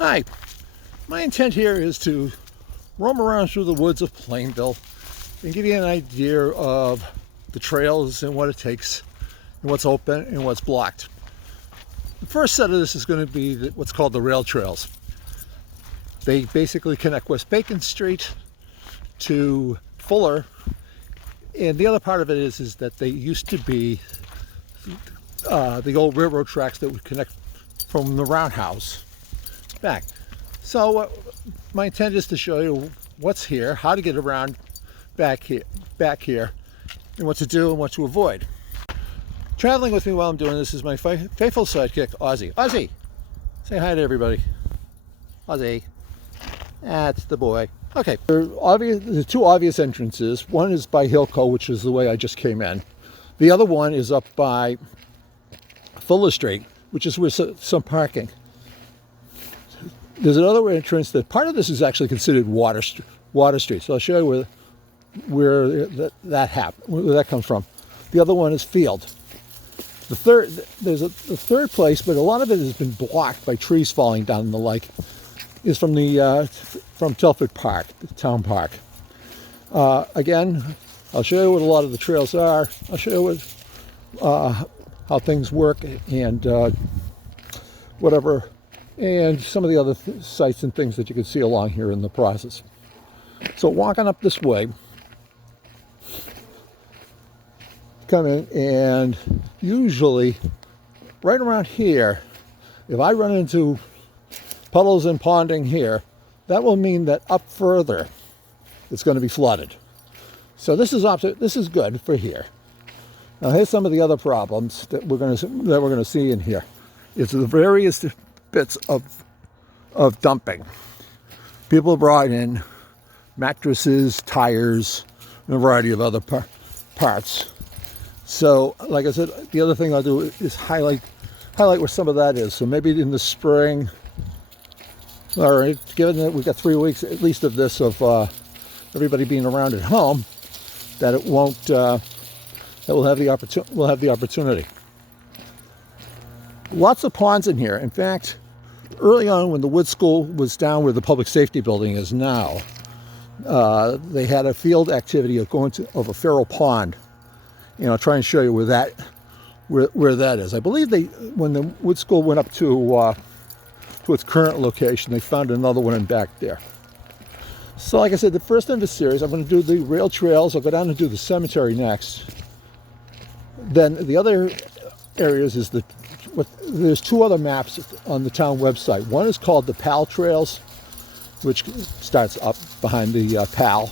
Hi, my intent here is to roam around through the woods of Plainville and give you an idea of the trails and what it takes and what's open and what's blocked. The first set of this is going to be what's called the rail trails. They basically connect West Bacon Street to Fuller, and the other part of it is that they used to be the old railroad tracks that would connect from the roundhouse back. So my intent is to show you what's here, how to get around back here, and what to do and what to avoid. Traveling with me while I'm doing this is my faithful sidekick, Ozzy. Ozzy, say hi to everybody. Ozzy, that's the boy. Okay, there are two obvious entrances. One is by Hillco, which is the way I just came in. The other one is up by Fuller Street, which is where some parking. There's another entrance that part of this is actually considered Water Street. So I'll show you where that comes from. The other one is Field. There's a third place, but a lot of it has been blocked by trees falling down and the like. Is from Telford Park, the town park. Again, I'll show you what a lot of the trails are. I'll show you how things work and whatever, and some of the other sites and things that you can see along here in the process. So walking up this way, come in, and usually right around here, if I run into puddles and ponding here, that will mean that up further it's going to be flooded. So this is good for here. Now here's some of the other problems that we're going to see in here. It's the various bits of dumping. People brought in mattresses, tires, and a variety of other parts. So, like I said, the other thing I'll do is highlight where some of that is. So maybe in the spring, all right, given that we've got 3 weeks at least of this, of everybody being around at home, that it won't, that we'll have the opportunity. Lots of ponds in here. In fact, early on when the wood school was down where the public safety building is now, they had a field activity of going of a feral pond. And I'll try and show you where that is. I believe when the wood school went up to its current location, they found another one in back there. So like I said, the first in the series, I'm going to do the rail trails. I'll go down and do the cemetery next. Then the other areas is there's two other maps on the town website. One is called the PAL Trails, which starts up behind the PAL.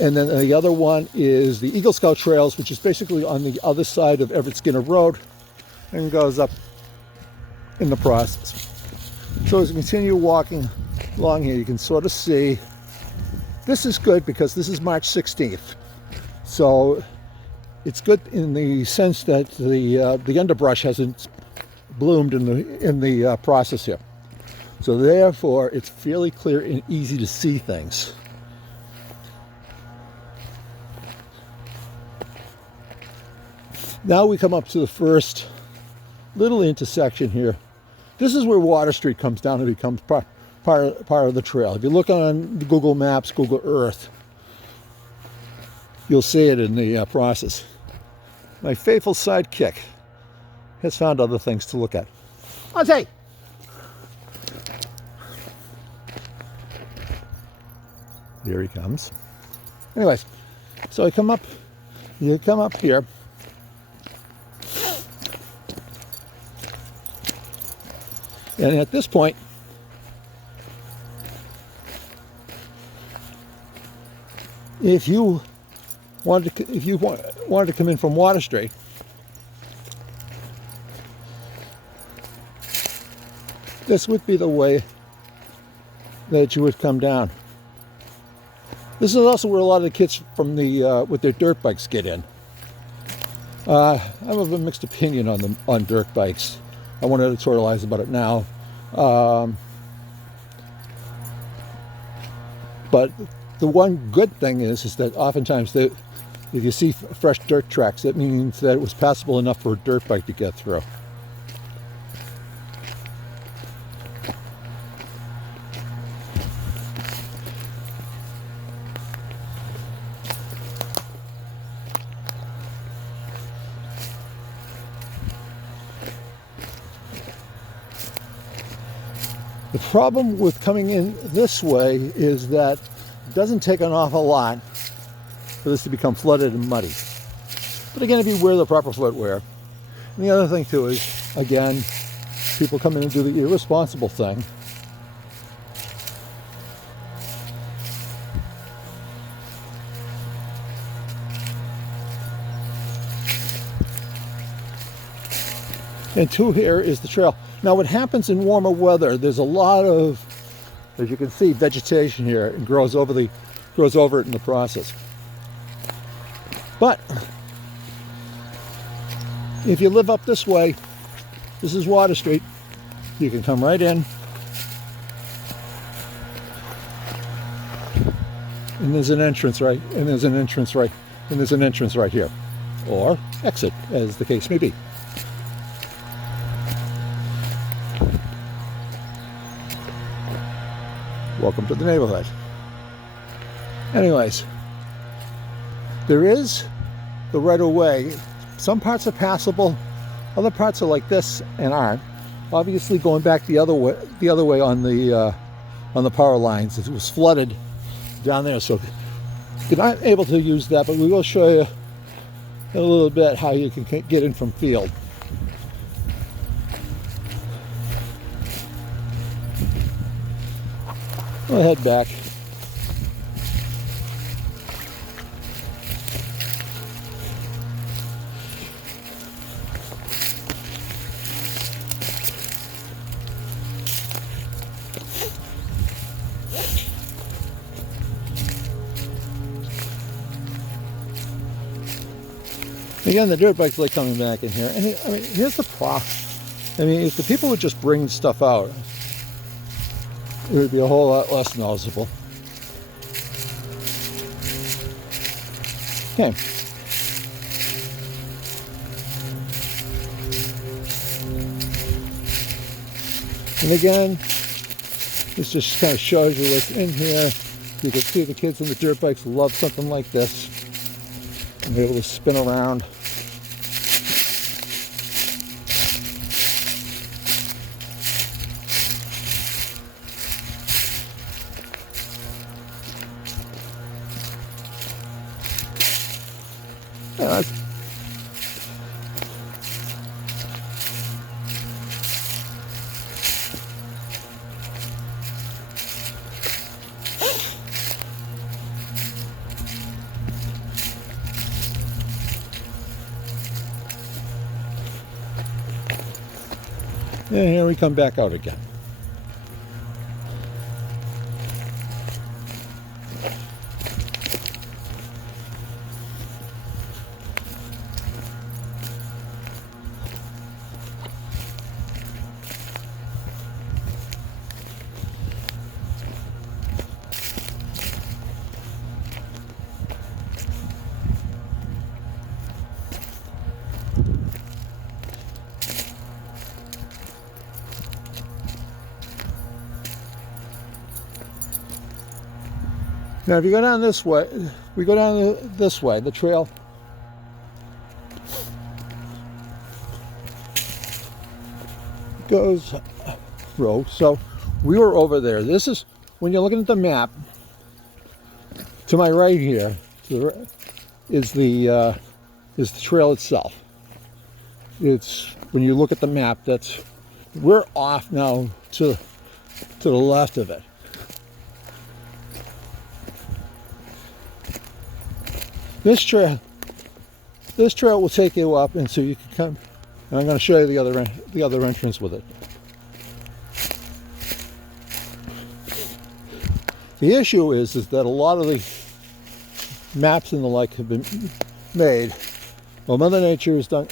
And then the other one is the Eagle Scout Trails, which is basically on the other side of Everett Skinner Road and goes up in the process. So as you continue walking along here, you can sort of see, this is good because this is March 16th. So it's good in the sense that the underbrush hasn't bloomed in the process here. So therefore, it's fairly clear and easy to see things. Now we come up to the first little intersection here. This is where Water Street comes down and becomes part of the trail. If you look on Google Maps, Google Earth, you'll see it in the process. My faithful sidekick has found other things to look at. Ozzy! Here he comes. Anyways, so you come up here. And at this point, if you wanted to come in from Water Street, this would be the way that you would come down. This is also where a lot of the kids from with their dirt bikes get in. I'm of a mixed opinion on dirt bikes. I won't editorialize about it now. But the one good thing is that oftentimes if you see fresh dirt tracks, that means that it was passable enough for a dirt bike to get through. The problem with coming in this way is that it doesn't take an awful lot for this to become flooded and muddy. But again, if you wear the proper footwear. And the other thing too is, again, people come in and do the irresponsible thing. And two, here is the trail. Now what happens in warmer weather, there's a lot of, as you can see, vegetation here, and grows over it in the process. But if you live up this way, this is Water Street, you can come right in, and there's an entrance right, and there's an entrance right, and there's an entrance right here, or exit, as the case may be. Welcome to the neighborhood. Anyways, there is the right-of-way. Some parts are passable, other parts are like this and aren't. Obviously, going back the other way on the power lines, it was flooded down there, so you're not able to use that. But we will show you in a little bit how you can get in from field. We'll head back. Again, the dirt bikes like coming back in here. And I mean, here's the problem. I mean, if the people would just bring stuff out, it would be a whole lot less noticeable. Okay. And again, this just kind of shows you what's in here. You can see the kids in the dirt bikes love something like this. And be able to spin around. And here we come back out again. Now, if you go down this way, we go down this way, the trail goes through. So we were over there. This is, when you're looking at the map, to my right here is the trail itself. It's, when you look at the map, we're off now to the left of it. This trail will take you up, and so you can come. And I'm going to show you the other entrance with it. The issue is that a lot of the maps and the like have been made. Well, Mother Nature has done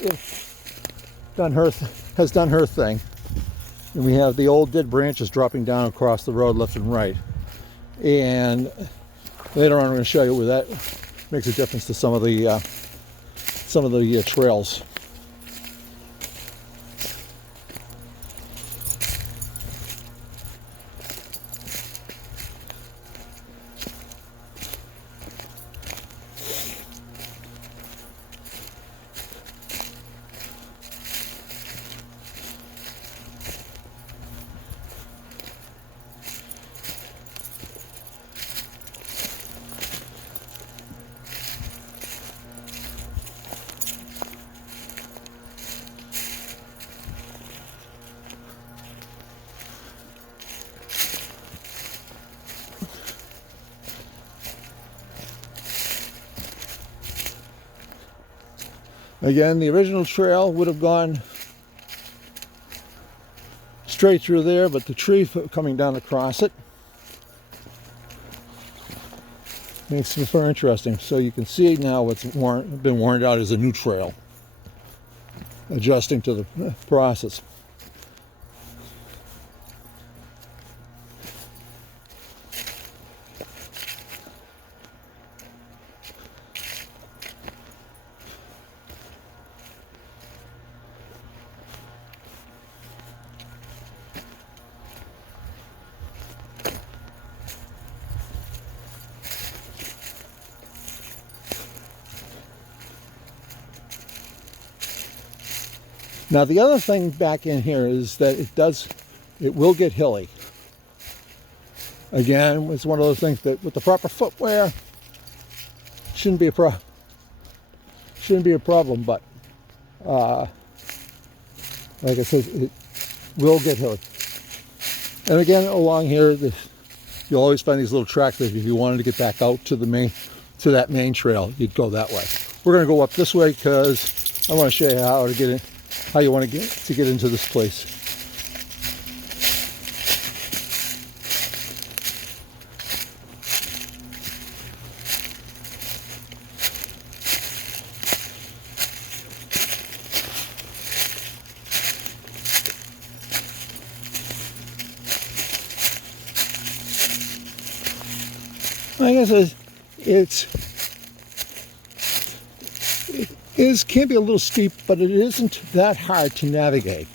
her thing, and we have the old dead branches dropping down across the road left and right. And later on, I'm going to show you where that makes a difference to some of the trails. Again, the original trail would have gone straight through there, but the tree coming down across it makes it very interesting. So you can see now what's been worn out is a new trail, adjusting to the process. Now the other thing back in here is that it will get hilly. Again, it's one of those things that with the proper footwear shouldn't be a problem, but like I said, it will get hilly. And again, along here, you'll always find these little tracks that if you wanted to get back out to that main trail, you'd go that way. We're going to go up this way because I want to show you how to get in. How you want to get into this place. I guess it can be a little steep, but it isn't that hard to navigate.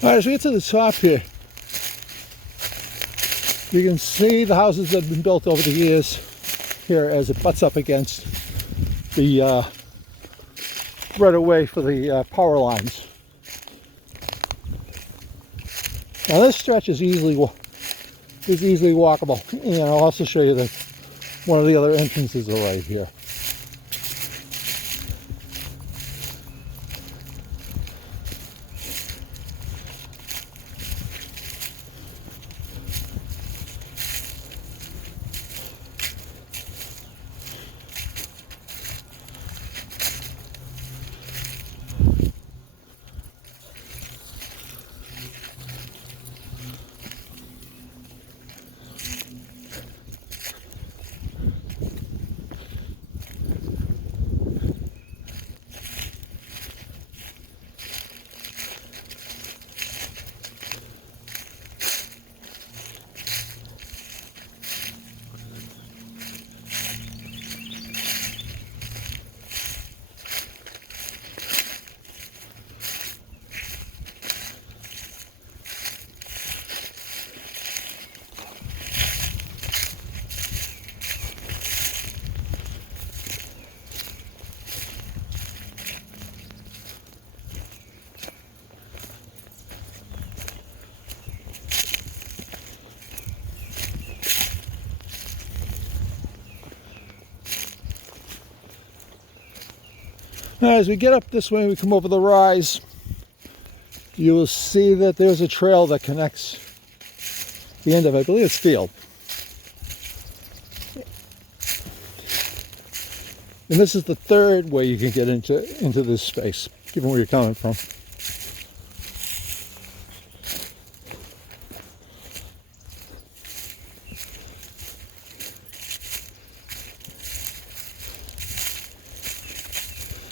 All right, as we get to the top here, you can see the houses that have been built over the years here as it butts up against the right away for the power lines. Now this stretch is easily walkable, and I'll also show you that one of the other entrances are right here. Now, as we get up this way, we come over the rise, you will see that there's a trail that connects the end of, I believe it's field. And this is the third way you can get into this space, given where you're coming from.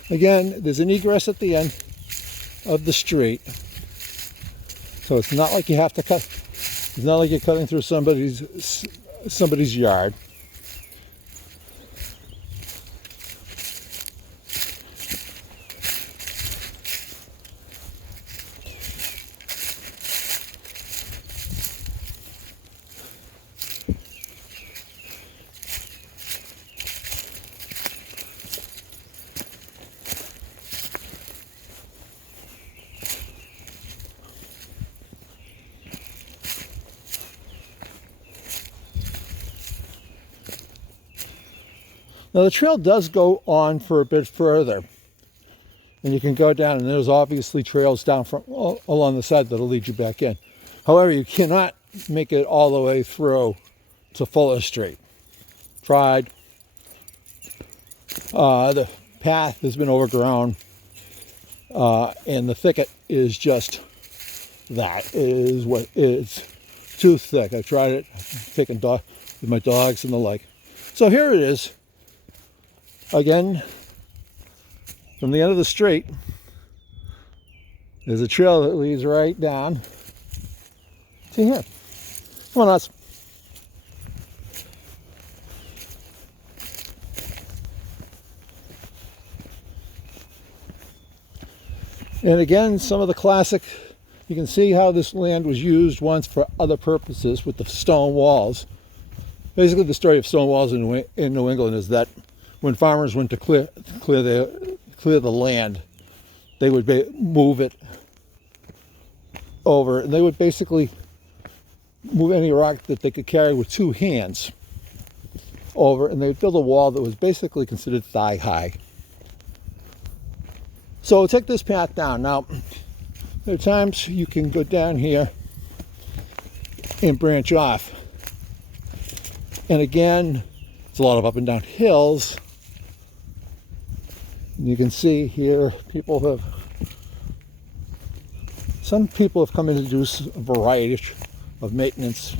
Again, there's an egress at the end of the street. So it's not like you have to cut, it's not like you're cutting through somebody's yard. Now the trail does go on for a bit further, and you can go down, and there's obviously trails down from along the side that'll lead you back in. However, you cannot make it all the way through to Fuller Street. Tried. The path has been overgrown, and the thicket is just that. It is what is too thick. I tried it, taking with my dogs and the like. So here it is. Again, from the end of the street, there's a trail that leads right down to here. Come on, us. And again, some of the classic, you can see how this land was used once for other purposes with the stone walls. Basically, the story of stone walls in New England is that when farmers went to clear the land, they would move it over, and they would basically move any rock that they could carry with two hands over, and they would build a wall that was basically considered thigh high. So take this path down. Now, there are times you can go down here and branch off, and again, it's a lot of up and down hills. You can see here, some people have come in to do a variety of maintenance.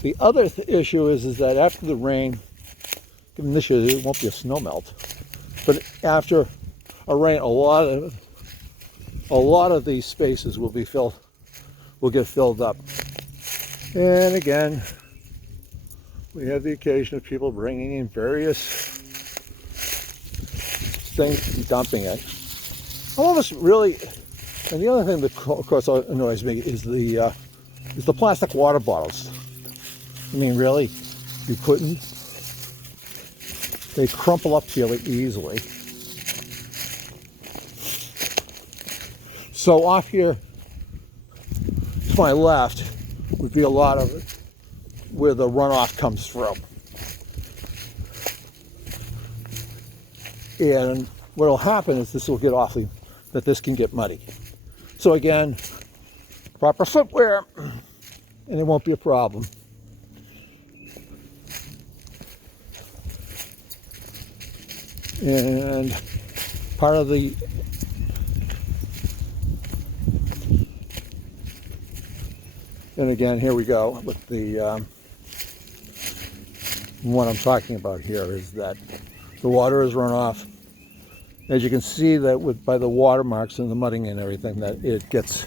The other issue is that after the rain, given this year it won't be a snow melt, but after a rain, a lot of these spaces will get filled up. And again, we have the occasion of people bringing in various things to be dumping it. All of us really, and the other thing that of course annoys me is the plastic water bottles. I mean, really, you couldn't? They crumple up fairly easily. So off here to my left would be a lot of it where the runoff comes from. And what will happen is this can get muddy. So again, proper footwear, and it won't be a problem. And part of the and again, here we go with the what I'm talking about here is that the water is run off. As you can see that by the watermarks and the mudding and everything, that it gets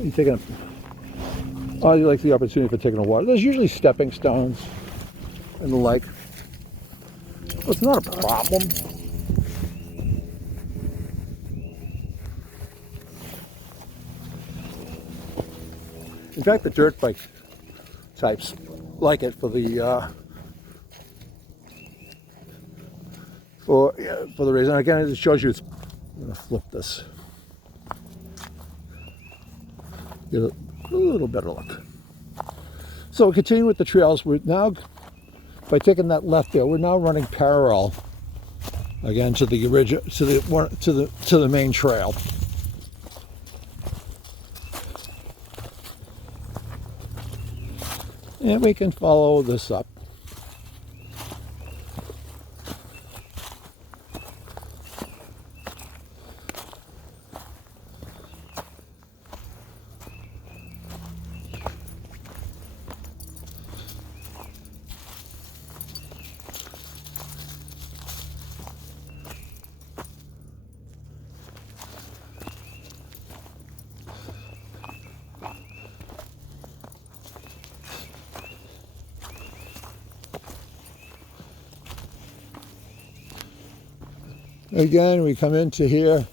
I like the opportunity for taking a water. There's usually stepping stones and the like. Well, it's not a problem. In fact, the dirt bike types like it for the reason. Again, it shows you. I'm going to flip this. Get a little better look. So continuing with the trails, we're now, by taking that left there, we're now running parallel again to the original, to the main trail. And we can follow this up. Again, we come into here.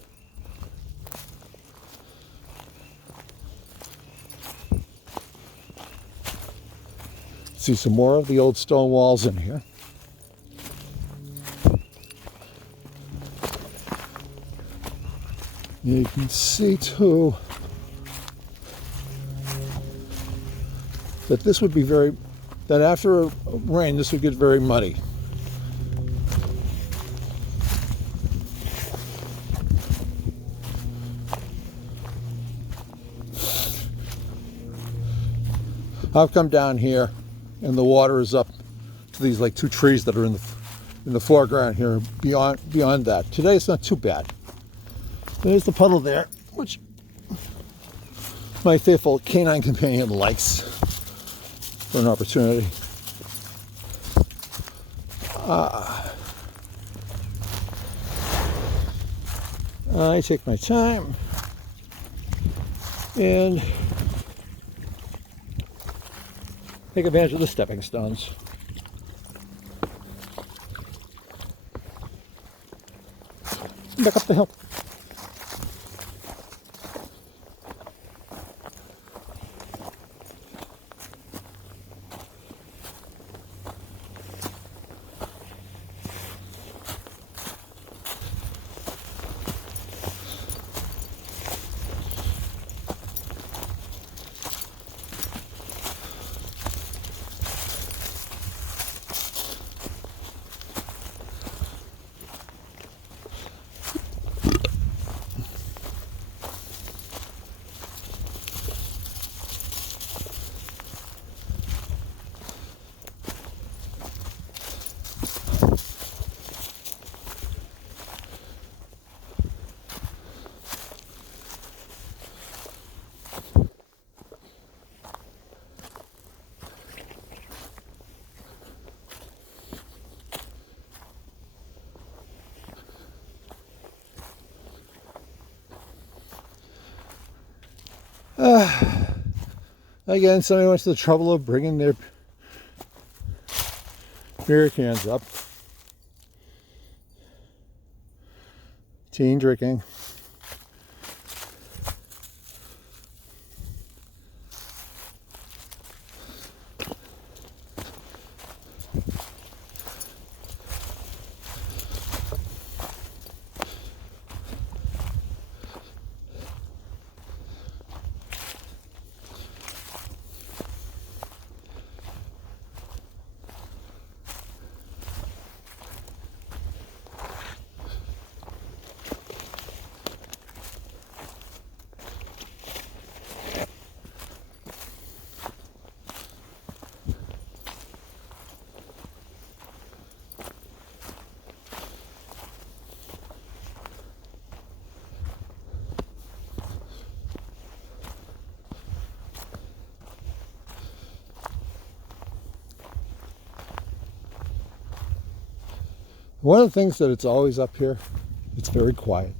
See some more of the old stone walls in here. You can see too that this would be that after a rain this would get very muddy. I've come down here and the water is up to these like two trees that are in the foreground here. Beyond that, today it's not too bad. There's the puddle there, which my faithful canine companion likes for an opportunity. I take my time and take advantage of the stepping stones. Back up the hill. Again, somebody went to the trouble of bringing their beer cans up. Teen drinking. One of the things that it's always up here, it's very quiet.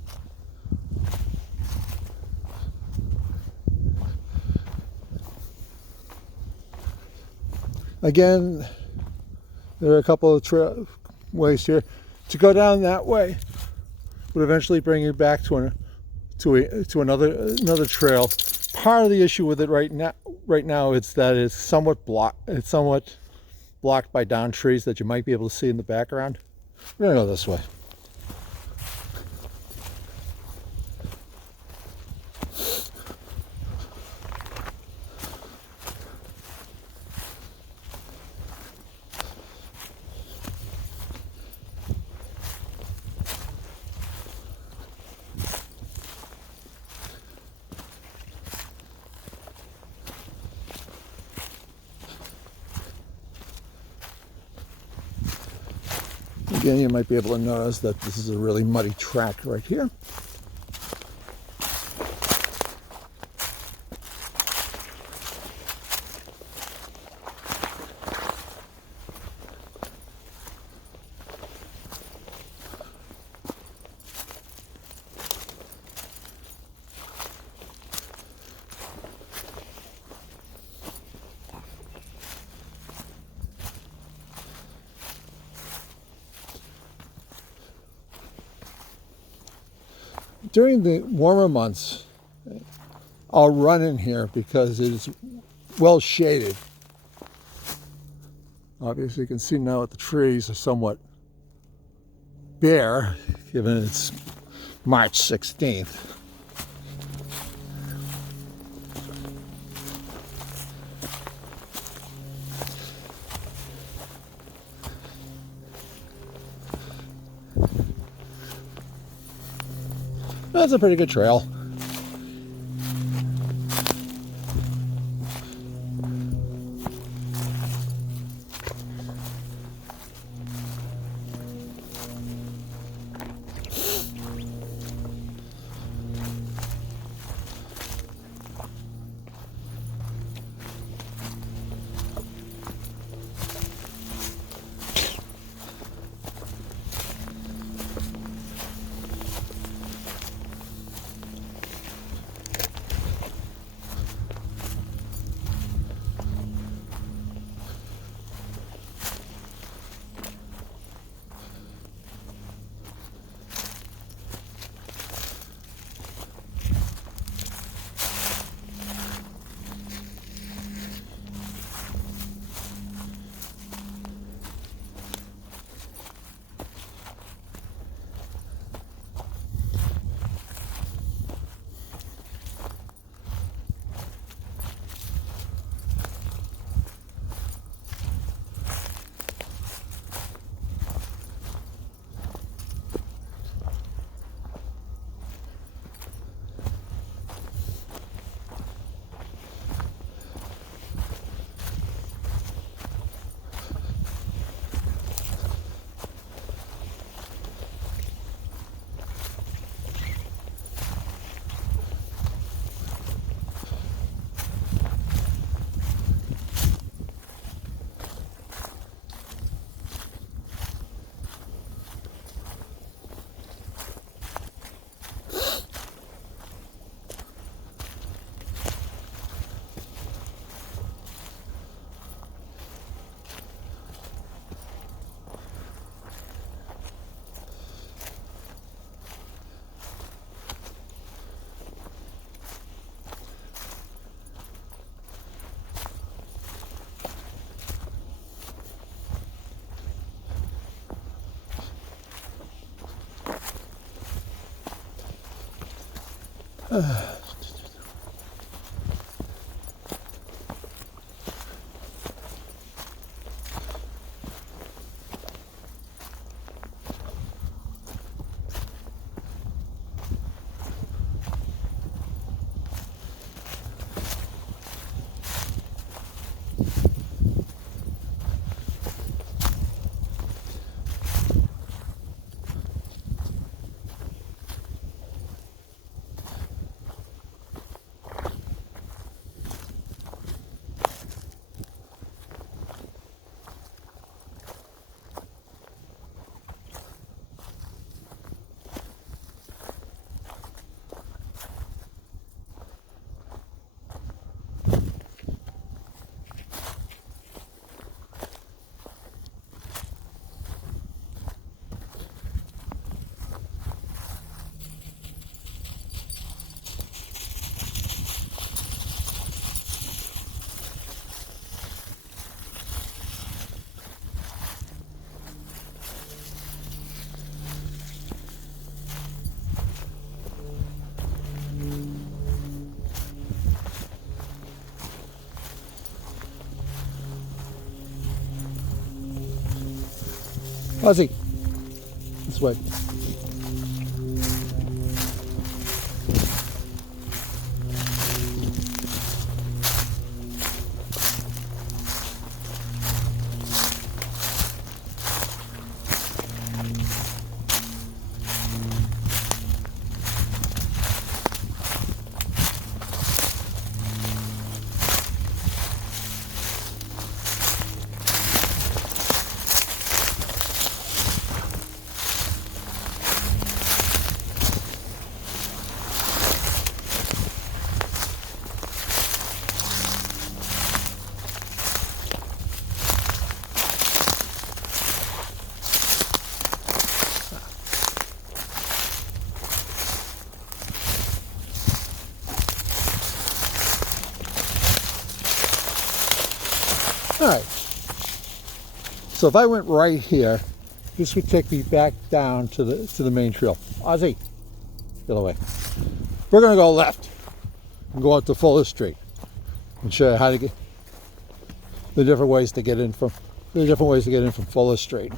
Again, there are a couple of ways here. To go down that way would eventually bring you back to another trail. Part of the issue with it right now is that it's somewhat blocked by downed trees that you might be able to see in the background. We're gonna go this way. Again, you might be able to notice that this is a really muddy track right here. During the warmer months, I'll run in here because it is well shaded. Obviously, you can see now that the trees are somewhat bare, given it's March 16th. That's a pretty good trail. Ozzy, this way. So if I went right here, this would take me back down to the main trail. Ozzy, get away. We're gonna go left and go out to Fuller Street and show you how to get the different ways to get in from Fuller Street.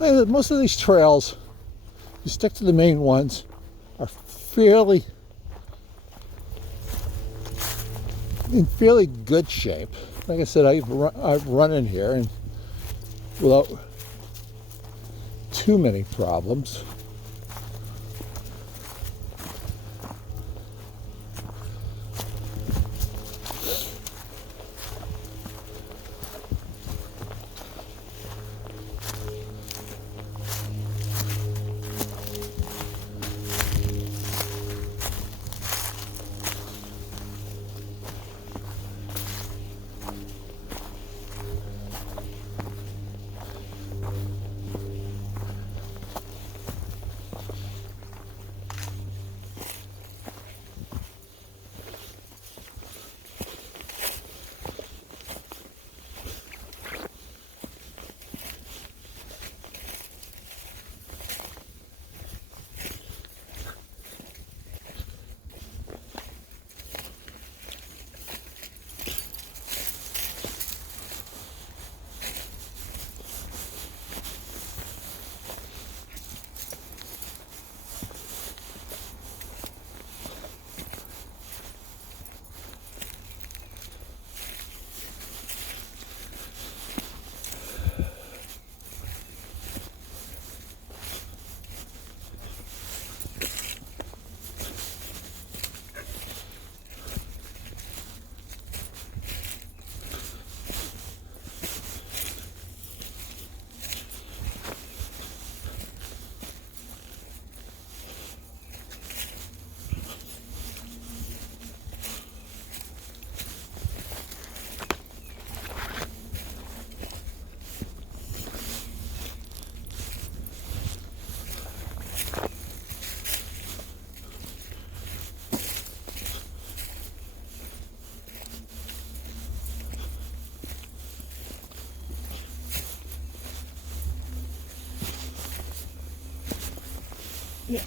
Most of these trails, you stick to the main ones, are in fairly good shape. Like I said, I've run in here and without too many problems. Yeah.